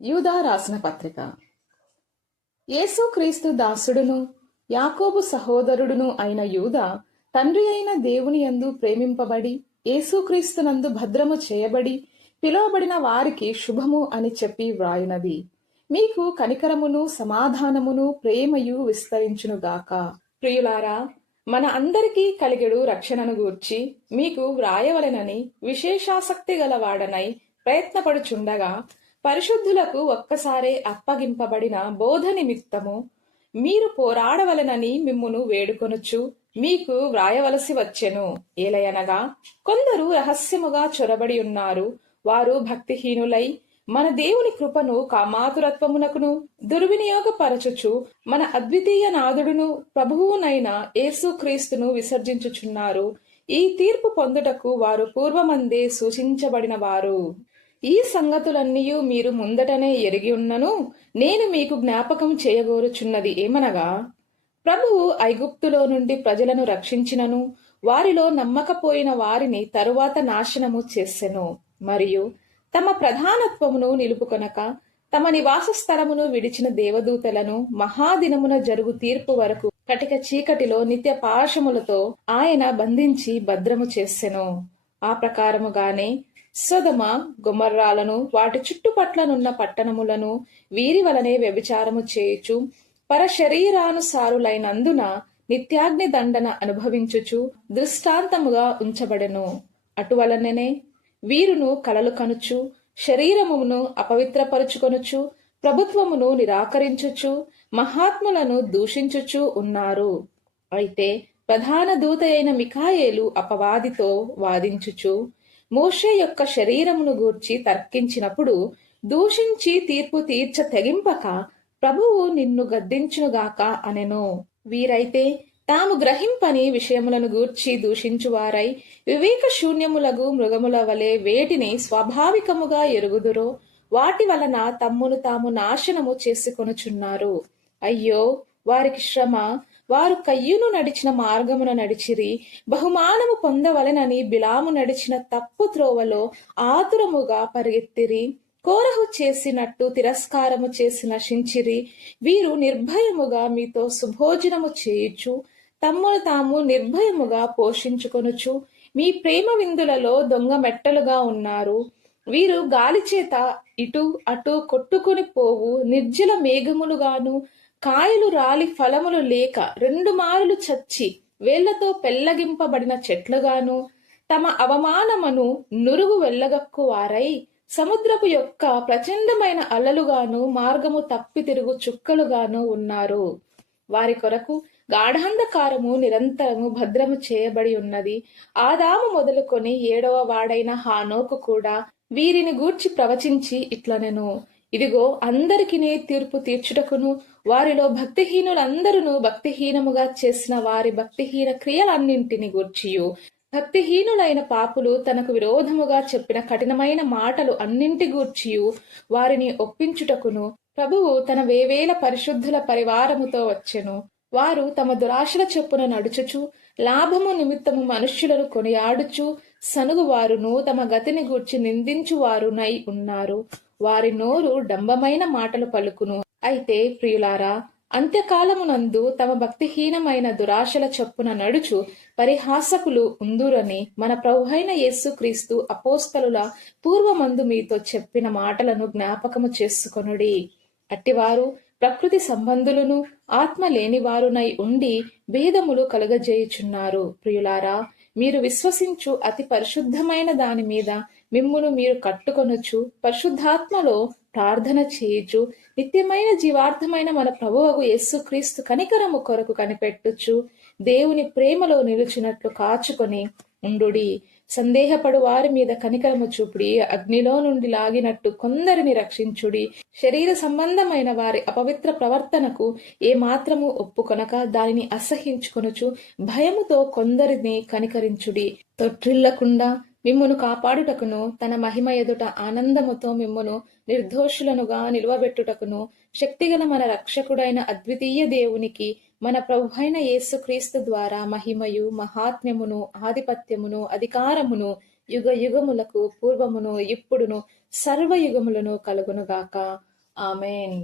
యూదా రాసిన పత్రిక. యేసుక్రీస్తు దాసుడును యాకోబు సహోదరుడును అయిన యూదా తండ్రి అయిన దేవుని యందు ప్రేమింపబడి యేసుక్రీస్తునందు భద్రము చేయబడి పిలువబడిన వారికి శుభము అని చెప్పి వ్రాయునది. మీకు కనికరమును సమాధానమును ప్రేమయు విస్తరించునుగాక. ప్రియులారా, మన అందరికీ కలిగెడు రక్షణను గూర్చి మీకు వ్రాయవలెనని విశేషాసక్తి గలవాడనై ప్రయత్నపడుచుండగా, పరిశుద్ధులకు ఒక్కసారే అప్పగింపబడిన బోధ నిమిత్తము మీరు పోరాడవలెనని మిమ్మును వేడుకొనుచు మీకు వ్రాయవలసి వచ్చెను. ఏలయనగా కొందరు రహస్యముగా చొరబడి ఉన్నారు. వారు భక్తిహీనులై మన దేవుని కృపను కామాతురత్వమునకును దుర్వినియోగపరచుచు మన అద్వితీయ నాథుడును ప్రభువునైన యేసుక్రీస్తును విసర్జించుచున్నారు. ఈ తీర్పు పొందుటకు వారు పూర్వమందే సూచించబడిన వారు. ఈ సంగతులన్నీయు మీరు ముందటనే ఎరిగి ఉన్నను నేను మీకు జ్ఞాపకం చేయగోరుచున్నది ఏమనగా, ప్రభువు ఐగుప్తులో నుండి ప్రజలను రక్షించినను వారిలో నమ్మకపోయిన వారిని తరువాత నాశనము చేసెను. మరియు తమ ప్రధానత్వమును నిలుపుకొనక తమ నివాస స్థలమును విడిచిన దేవదూతలను మహాదినమున జరుగు తీర్పు వరకు కటిక చీకటిలో నిత్య పాశములతో ఆయన బంధించి భద్రము చేసెను. ఆ ప్రకారముగానే సొదొమ గొమొర్రాలను వాటి చుట్టుపట్లనున్న పట్టణములను వీరి వలనే వ్యభిచారము చేయుచు పరశరీరానుసారులైనందున నిత్యాగ్ని దండన అనుభవించుచు దృష్టాంతముగా ఉంచబడెను. అటువలననే వీరును కలలు కనుచు శరీరమును అపవిత్రపరుచుకొనుచు ప్రభుత్వమును నిరాకరించుచు మహాత్ములను దూషించుచు ఉన్నారు. అయితే ప్రధాన దూత అయిన మిఖాయేలు అపవాదితో వాదించుచు మోషే యొక్క శరీరమును గూర్చి తర్కించినప్పుడు దూషించి తీర్పు తీర్చ తెగింపక ప్రభువు నిన్ను గద్దించునుగాక అనెను. వీరైతే తాము గ్రహింపని విషయములను గూర్చి దూషించువారై వివేక శూన్యములగు మృగముల వలె వేటిని స్వాభావికముగా ఎరుగుదురో వాటి వలన తమ్మును తాము నాశనము చేసుకొనుచున్నారు. అయ్యో వారికి శ్రమ! వారు కయ్యూను నడిచిన మార్గమున నడిచిరి. బహుమానము పొందవలెనని బిలాము నడిచిన తప్పు త్రోవలో ఆతురముగా పరిగెత్తిరి. కోరహు చేసినట్టు తిరస్కారము చేసి నశించిరి. వీరు నిర్భయముగా మీతో సుభోజనము చేయుచు తమ్మును తాము నిర్భయముగా పోషించుకొనుచు మీ ప్రేమ విందులలో దొంగ మెట్టలుగా ఉన్నారు. వీరు గాలిచేత ఇటు అటు కొట్టుకుని పోవు నిర్జల మేఘములుగాను కాయలు రాలి ఫలములు లేక 2 మారులు చచ్చి వేళ్లతో పెళ్లగింపబడిన చెట్లుగాను తమ అవమానమును నురుగు వెళ్ళగక్కువారై సముద్రపు యొక్క ప్రచండమైన అలలుగాను మార్గము తప్పి తిరుగు చుక్కలుగాను ఉన్నారు. వారి కొరకు గాఢాంధకారము నిరంతరము భద్రము చేయబడి ఉన్నది. ఆదాము మొదలుకొని 7వ వాడైన హానోకు కూడా వీరిని గూర్చి ప్రవచించి ఇట్లనెను, ఇదిగో అందరికినే తీర్పు తీర్చుటకును వారిలో భక్తిహీనులందరూ భక్తిహీనముగా చేసిన వారి భక్తిహీన క్రియలన్నింటిని గూర్చియు భక్తిహీనులైన పాపులు తనకు విరోధముగా చెప్పిన కఠినమైన మాటలు అన్నింటి గూర్చియు వారిని ఒప్పించుటకును ప్రభువు తన వేవేల పరిశుద్ధుల పరివారముతో వచ్చెను. వారు తమ దురాశల చొప్పున నడుచుచు లాభము నిమిత్తము మనుష్యులను కొనియాడుచు సనుగువారును తమ గతిని గూర్చి నిందించువారునై ఉన్నారు. వారి నోరు డంబమైన మాటలు పలుకును. అయితే ప్రియులారా, అంత్యకాలమునందు తమ భక్తిహీనమైన దురాశల చొప్పున నడుచు పరిహాసకులు ఉందురని మన ప్రభువైన యేసుక్రీస్తు అపోస్తలుల పూర్వమందు మీతో చెప్పిన మాటలను జ్ఞాపకము చేసుకొనుడి. అట్టివారు ప్రకృతి సంబంధులను ఆత్మ లేనివారునై ఉండి భేదములు కలుగజేయుచున్నారు. ప్రియులారా, మీరు విశ్వసించు అతి పరిశుద్ధమైన దాని మీద మిమ్మును మీరు కట్టుకొనుచు పరిశుద్ధాత్మలో ప్రార్థన చేయుచు నిత్యమైన జీవార్థమైన మన ప్రభువగు యేసుక్రీస్తు కనికరము కొరకు కనిపెట్టుచు దేవుని ప్రేమలో నిలుచున్నట్లు కాచుకొని ఉండుడి. సందేహపడు వారి మీద కనికరము చూపుడి. అగ్నిలో నుండి లాగినట్టు కొందరిని రక్షించుడి. శరీర సంబంధమైన వారి అపవిత్ర ప్రవర్తనకు ఏ మాత్రము ఒప్పుకొనక దానిని అసహించుకొనుచు భయముతో కొందరిని కనికరించుడి. తొట్టిల్లకుండా మిమ్మును కాపాడుటకును తన మహిమ ఎదుట ఆనందముతో మిమ్మును నిర్దోషులనుగా నిలువబెట్టుటకును శక్తిగల మన రక్షకుడైన అద్వితీయ దేవునికి మన ప్రభువైన యేసుక్రీస్తు ద్వారా మహిమయు మహాత్మ్యమును ఆధిపత్యమును అధికారమును యుగ యుగములకు పూర్వమును ఇప్పుడును సర్వయుగములను కలుగునుగాక. ఆమెన్.